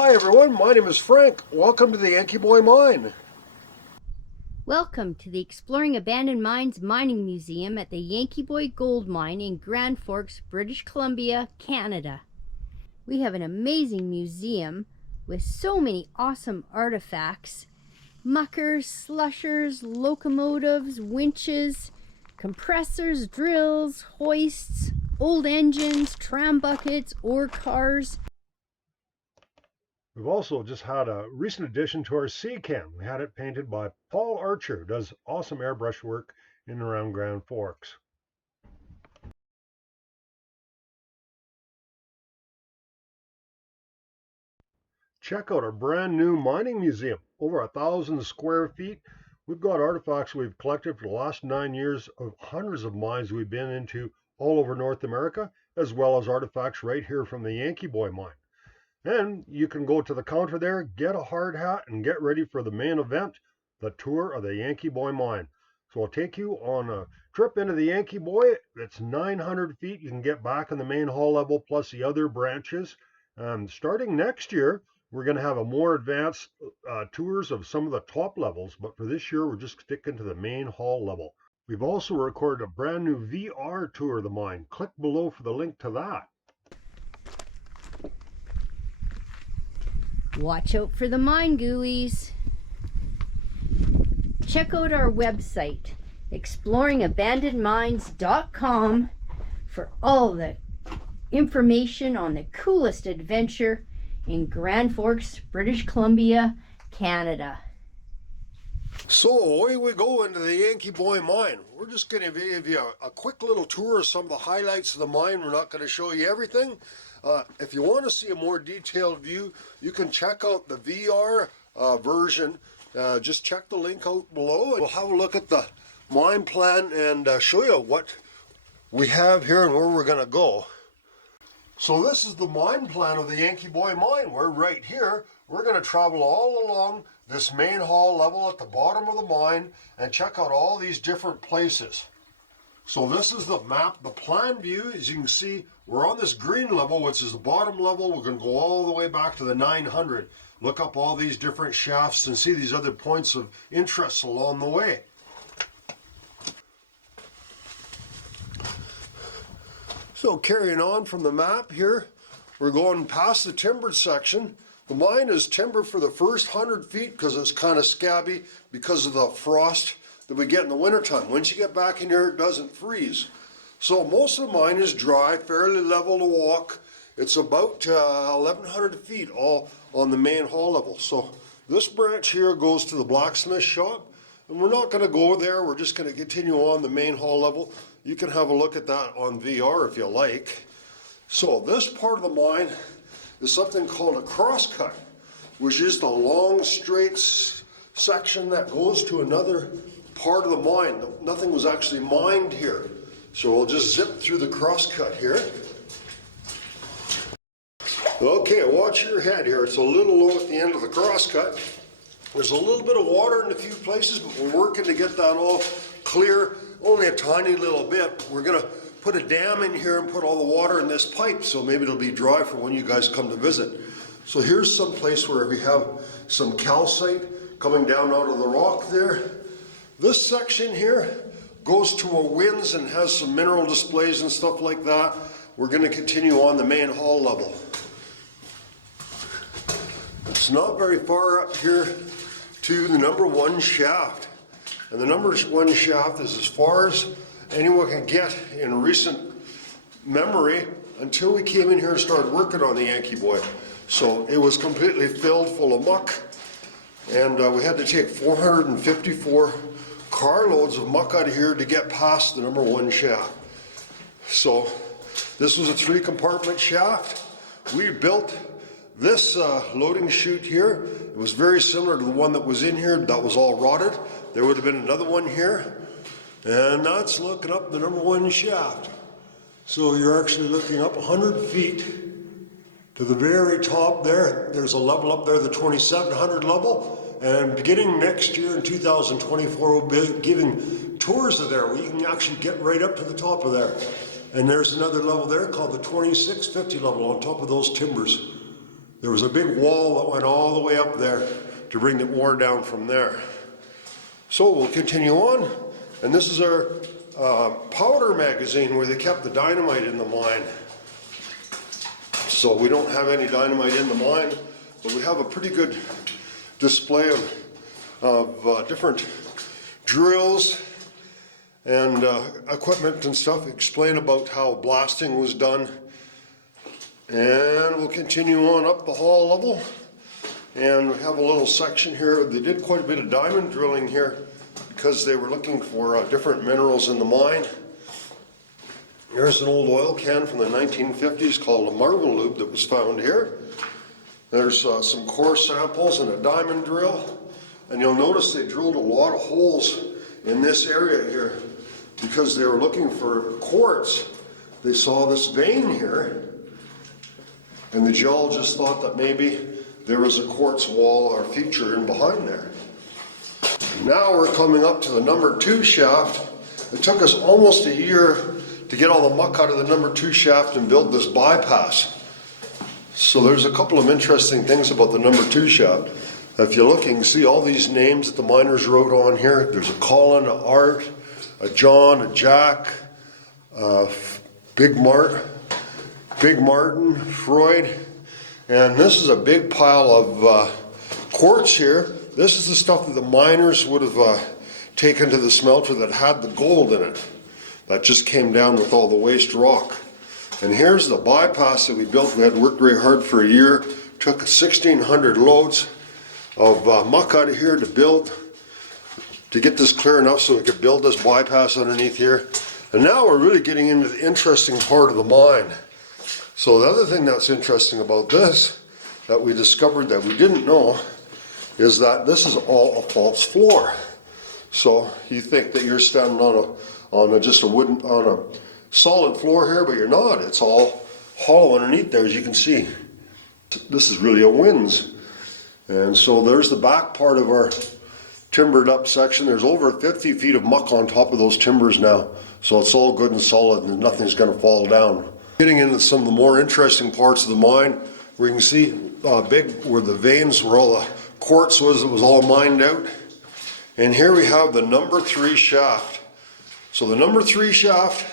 Hi everyone, my name is Frank. Welcome to the Yankee Boy Mine. Welcome to the Exploring Abandoned Mines Mining Museum at the Yankee Boy Gold Mine in Grand Forks, British Columbia, Canada. We have an amazing museum with so many awesome artifacts: muckers, slushers, locomotives, winches, compressors, drills, hoists, old engines, tram buckets, ore cars. We've also just had a recent addition to our sea cam. We had it painted by Paul Archer, who does awesome airbrush work in and around Grand Forks. Check out our brand new mining museum, over 1,000 square feet. We've got artifacts we've collected for the last 9 years of hundreds of mines we've been into all over North America, as well as artifacts right here from the Yankee Boy mine. And you can go to the counter there, get a hard hat, and get ready for the main event, the tour of the Yankee Boy mine. So I'll take you on a trip into the Yankee Boy. It's 900 feet. You can get back in the main hall level plus the other branches. Starting next year, we're going to have a more advanced tours of some of the top levels, but for this year, we're just sticking to the main hall level. We've also recorded a brand new VR tour of the mine. Click below for the link to that. Watch out for the mine gooeyes. Check out our website, exploringabandonedmines.com, for all the information on the coolest adventure in Grand Forks, British Columbia, Canada. So away we go into the Yankee Boy mine. We're just going to give you a quick little tour of some of the highlights of the mine. We're not going to show you everything. If you want to see a more detailed view, you can check out the VR version. Just check the link out below. We'll have a look at the mine plan and show you what we have here and where we're going to go. So this is the mine plan of the Yankee Boy mine. We're right here. We're going to travel all along this main hall level at the bottom of the mine and check out all these different places. So this is the map, the plan view. As you can see, we're on this green level, which is the bottom level. We're going to go all the way back to the 900. Look up all these different shafts and see these other points of interest along the way. So carrying on from the map here, we're going past the timbered section. The mine is timbered for the first 100 feet because it's kind of scabby because of the frost that we get in the wintertime. Once you get back in here, it doesn't freeze. So most of the mine is dry, fairly level to walk. It's about 1,100 feet all on the main hall level. So this branch here goes to the blacksmith shop, and we're not going to go there. We're just going to continue on the main hall level. You can have a look at that on VR if you like. So this part of the mine is something called a crosscut, which is the long straight section that goes to another part of the mine. Nothing was actually mined here. So we'll just zip through the crosscut here. Okay, watch your head here. It's a little low at the end of the crosscut. There's a little bit of water in a few places, but we're working to get that all clear. Only a tiny little bit. We're going to put a dam in here and put all the water in this pipe, so maybe it'll be dry for when you guys come to visit. So here's some place where we have some calcite coming down out of the rock there. This section here goes to a winze and has some mineral displays and stuff like that. We're going to continue on the main hall level. It's not very far up here to the number 1 shaft. And the number 1 shaft is as far as anyone can get in recent memory until we came in here and started working on the Yankee Boy. So it was completely filled full of muck. And we had to take 454 carloads of muck out of here to get past the number 1 shaft. So this was a 3-compartment shaft. We built this loading chute here. It was very similar to the one that was in here. That was all rotted. There would have been another one here. And that's looking up the number 1 shaft. So you're actually looking up 100 feet to the very top there. There's a level up there, the 2,700 level. And beginning next year in 2024, we'll be giving tours of there where you can actually get right up to the top of there. And there's another level there called the 2,650 level on top of those timbers. there was a big wall that went all the way up there to bring the ore down from there. So we'll continue on, and this is our powder magazine where they kept the dynamite in the mine. So we don't have any dynamite in the mine, but we have a pretty good display of different drills and equipment and stuff, explain about how blasting was done. And we'll continue on up the hall level. And we have a little section here. They did quite a bit of diamond drilling here because they were looking for different minerals in the mine. Here's an old oil can from the 1950s called a marble loop that was found here. There's some core samples and a diamond drill. And you'll notice they drilled a lot of holes in this area here because they were looking for quartz. They saw this vein here, and the geologists thought that maybe there was a quartz wall or feature in behind there. Now we're coming up to the number 2 shaft. It took us almost a year to get all the muck out of the number 2 shaft and build this bypass. So there's a couple of interesting things about the number 2 shaft. If you look, you can see all these names that the miners wrote on here. There's a Colin, a Art, a John, a Jack, Big Martin, Freud, and this is a big pile of quartz here. This is the stuff that the miners would have taken to the smelter that had the gold in it. That just came down with all the waste rock. And here's the bypass that we built. We had worked very hard for a year. Took 1,600 loads of muck out of here to build, to get this clear enough so we could build this bypass underneath here. And now we're really getting into the interesting part of the mine. So the other thing that's interesting about this, that we discovered that we didn't know, is that this is all a false floor. So you think that you're standing on a solid floor here, but you're not. It's all hollow underneath there, as you can see. This is really a winze. And so there's the back part of our timbered up section. There's over 50 feet of muck on top of those timbers now. So it's all good and solid and nothing's gonna fall down. Getting into some of the more interesting parts of the mine, where you can see where the veins, where all the quartz was, that was all mined out. And here we have the number 3 shaft. So the number 3 shaft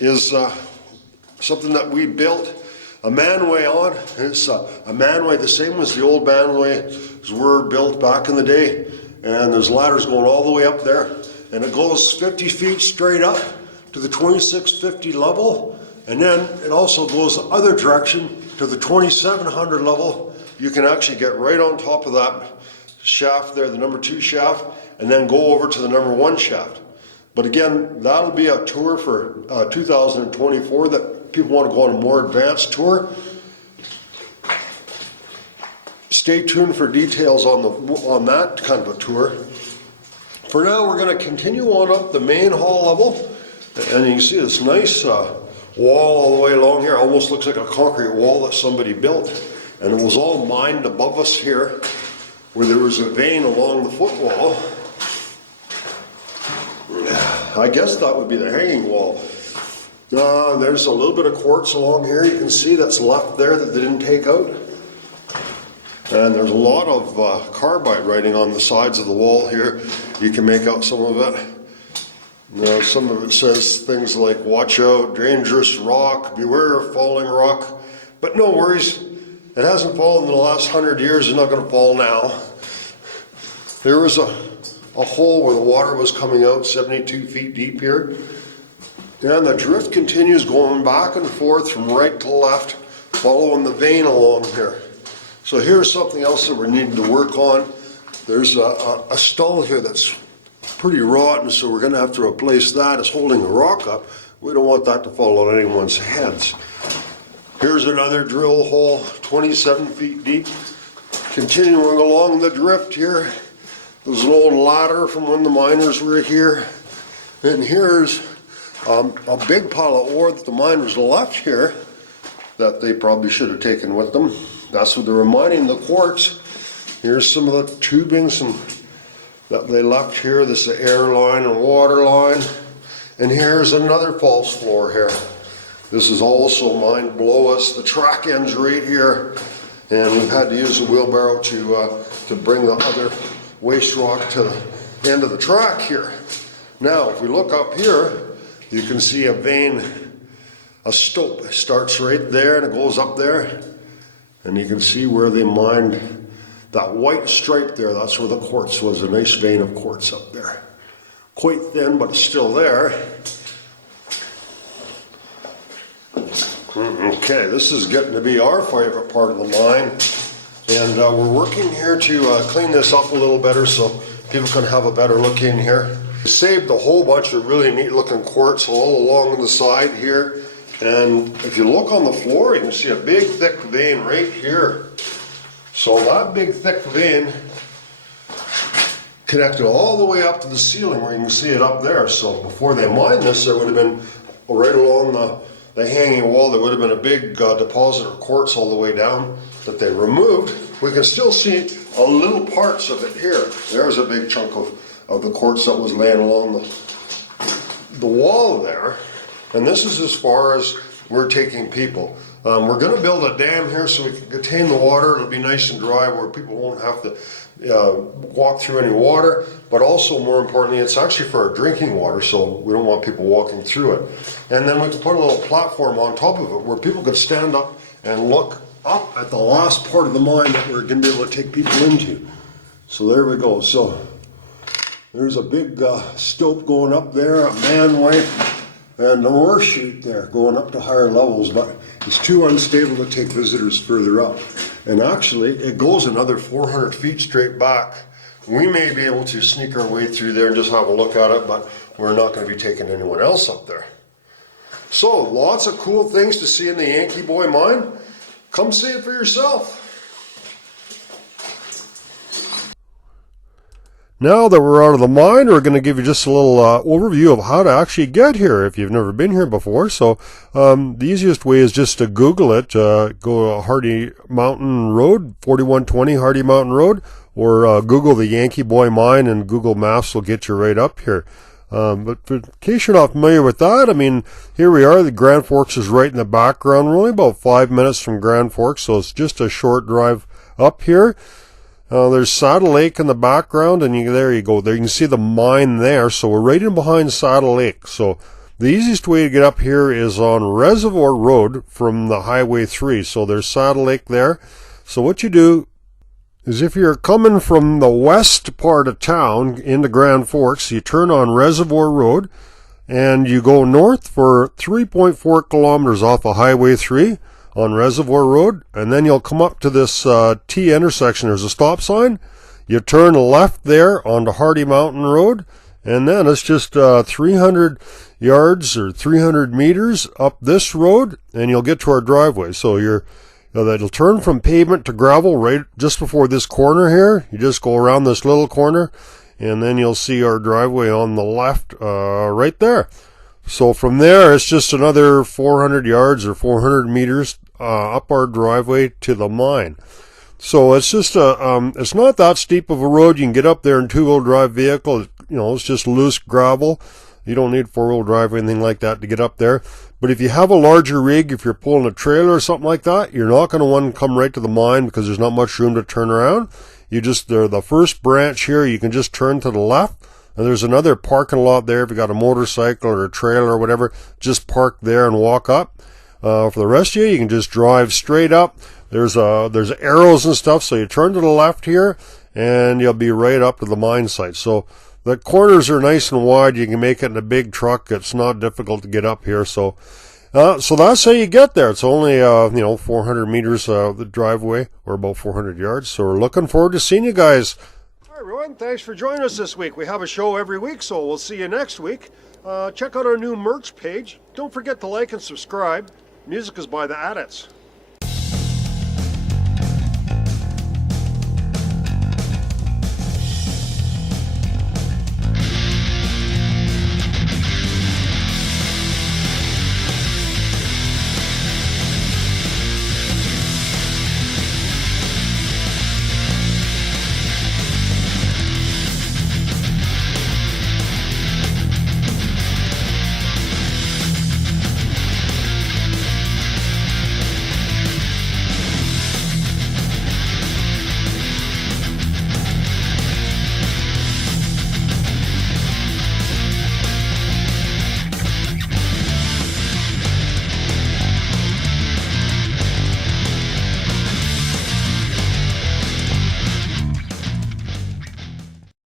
is something that we built a manway on. It's a manway the same as the old manways were built back in the day. And there's ladders going all the way up there. And it goes 50 feet straight up to the 2650 level. And then it also goes the other direction to the 2700 level. You can actually get right on top of that shaft there, the number 2 shaft, and then go over to the number 1 shaft. But again, that'll be a tour for 2024 that people want to go on a more advanced tour. Stay tuned for details on that kind of a tour. For now, we're going to continue on up the main hall level, and you can see this nice wall all the way along here. Almost looks like a concrete wall that somebody built, and it was all mined above us here, where there was a vein along the footwall. I guess that would be the hanging wall. There's a little bit of quartz along here. You can see that's left there that they didn't take out. And there's a lot of carbide writing on the sides of the wall here. You can make out some of it. Now, some of it says things like, watch out, dangerous rock, beware of falling rock. But no worries, it hasn't fallen in the last 100 years, it's not going to fall now. There was a hole where the water was coming out 72 feet deep here. And the drift continues going back and forth from right to left, following the vein along here. So here's something else that we're needing to work on. There's a stall here that's pretty rotten, so we're going to have to replace that. It's holding the rock up. We don't want that to fall on anyone's heads. Here's another drill hole, 27 feet deep. Continuing along the drift here, there's an old ladder from when the miners were here. And here's a big pile of ore that the miners left here that they probably should have taken with them. That's what they were mining, the quartz. Here's some of the tubing that they left here. This is the air line and water line. And here's another false floor here. This is also mined below us. The track ends right here. and we've had to use a wheelbarrow to bring the other waste rock to the end of the track here. Now, if we look up here, you can see a vein, a stope. It starts right there and it goes up there, and you can see where they mined that white stripe there. That's where the quartz was, a nice vein of quartz up there. Quite thin, but it's still there. Okay, this is getting to be our favorite part of the mine, and we're working here to clean this up a little better so people can have a better look in here. We saved a whole bunch of really neat looking quartz all along the side here, and if you look on the floor you can see a big thick vein right here. So that big thick vein connected all the way up to the ceiling where you can see it up there. So before they mined this, there would have been right along the hanging wall, there would have been a big deposit of quartz all the way down that they removed. We can still see a little parts of it here. There's a big chunk of the quartz that was laying along the wall there. And this is as far as we're taking people. We're going to build a dam here so we can contain the water. It'll be nice and dry where people won't have to walk through any water, but also more importantly, it's actually for our drinking water, so we don't want people walking through it. And then we can put a little platform on top of it where people could stand up and look up at the last part of the mine that we're going to be able to take people into. So there we go. So there's a big stope going up there, a manway, and an ore chute there going up to higher levels, but it's too unstable to take visitors further up. And actually, it goes another 400 feet straight back. We may be able to sneak our way through there and just have a look at it, but we're not going to be taking anyone else up there. So, lots of cool things to see in the Yankee Boy mine. Come see it for yourself. Now that we're out of the mine, we're going to give you just a little overview of how to actually get here if you've never been here before. So the easiest way is just to Google it. Go Hardy Mountain Road, 4120 Hardy Mountain Road, or Google the Yankee Boy Mine, and Google Maps will get you right up here. But in case you're not familiar with that, I mean, here we are. The Grand Forks is right in the background. We're only about 5 minutes from Grand Forks, so it's just a short drive up here. There's Saddle Lake in the background, and there you go. There you can see the mine there. So we're right in behind Saddle Lake. So the easiest way to get up here is on Reservoir Road from the Highway 3. So there's Saddle Lake there. So what you do is if you're coming from the west part of town into Grand Forks, you turn on Reservoir Road and you go north for 3.4 kilometers off of Highway 3. On Reservoir Road, and then you'll come up to this T intersection. There's a stop sign. You turn left there onto Hardy Mountain Road, and then it's just 300 yards or 300 meters up this road, and you'll get to our driveway. So that'll turn from pavement to gravel right just before this corner here. You just go around this little corner, and then you'll see our driveway on the left right there. So from there, it's just another 400 yards or 400 meters up our driveway to the mine. So it's just it's not that steep of a road. You can get up there in two-wheel drive vehicle. You know, it's just loose gravel. You don't need four-wheel drive or anything like that to get up there. But if you have a larger rig, if you're pulling a trailer or something like that, you're not going to want to come right to the mine because there's not much room to turn around. You just, the first branch here, you can just turn to the left. And there's another parking lot there. If you got a motorcycle or a trailer or whatever, just park there and walk up. For the rest of you can just drive straight up. There's arrows and stuff, so you turn to the left here, and you'll be right up to the mine site. So the corners are nice and wide. You can make it in a big truck. It's not difficult to get up here. So that's how you get there. It's only 400 meters the driveway, or about 400 yards. So we're looking forward to seeing you guys. Hi everyone, thanks for joining us this week. We have a show every week, so we'll see you next week. Check out our new merch page. Don't forget to like and subscribe. Music is by the Adits.